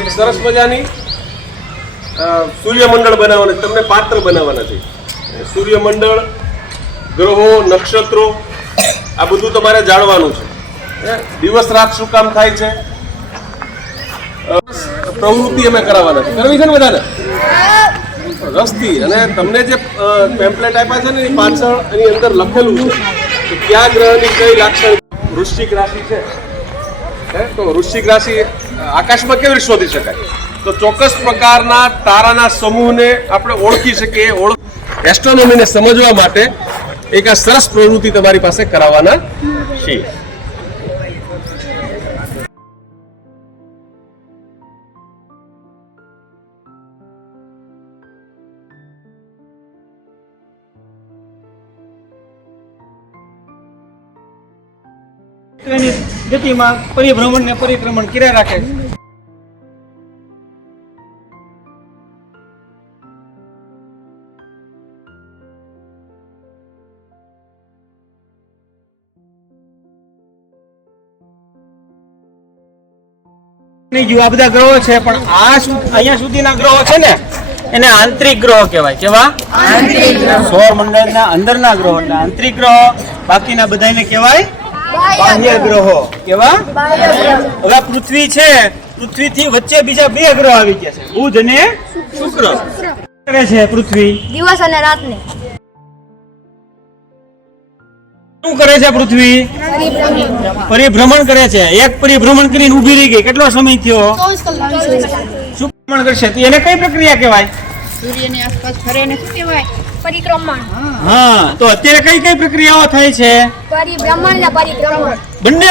એક સરસ મજાની સૂર્યમંડળ બનાવવાના, તમને પાત્ર બનાવવાના છે. સૂર્યમંડળ, ગ્રહો, નક્ષત્રો, આ બધું તમારે જાણવાનું છે. દિવસ રાત શું કામ થાય છે, પ્રવૃત્તિ અમે કરાવવાના છે. કરવી છે ને બધાને રસથી. અને તમને જે પેમ્પલેટ આપ્યા છે ને એની પાછળ એની અંદર લખેલું છે કે કયા ગ્રહની કઈ લાક્ષણિક. વૃશ્ચિક રાશિ છે, તો વૃશ્ચિક રાશિ આકાશમાં કેવી રીતે શોધી શકાય? તો ચોક્કસ પ્રકારના તારાના સમૂહને આપણે ઓળખી શકીએ. એસ્ટ્રોનોમીને સમજવા માટે એક આ સરસ પ્રવૃત્તિ તમારી પાસે કરાવવાના છીએ. ગતિમાં પરિભ્રમણ ને પરિક્રમણ કર્યા રાખે છે. આ બધા ગ્રહો છે, પણ અહીંયા સુધીના ગ્રહો છે ને એને આંતરિક ગ્રહો કહેવાય. કેવા? આંતરિક ગ્રહો. સૌર મંડળના અંદરના ગ્રહો એટલે આંતરિક ગ્રહો. બાકીના બધાને કહેવાય બાહ્ય ગ્રહો. કેવા? હવે પૃથ્વી છે, પૃથ્વીથી વચ્ચે બીજા બે ગ્રહ આવી ગયા છે, બુધ અને શુક્ર. કરે છે પૃથ્વી દિવસ અને રાતને. શું કરે છે પૃથ્વી? પરિભ્રમણ કરે છે. એક પરિભ્રમણ કરીને ઊભી રહી ગઈ. કેટલો સમય થયો? 24 કલાક. શું ભ્રમણ કરશે? તો એને કઈ પ્રક્રિયા કહેવાય? સૂર્યની આસપાસ ફરે ને શું કહેવાય? પરિક્રમણ. હા, તો અત્યારે કઈ કઈ પ્રક્રિયાઓ થાય છે? પરિભ્રમણ ને પરિક્રમણ બંને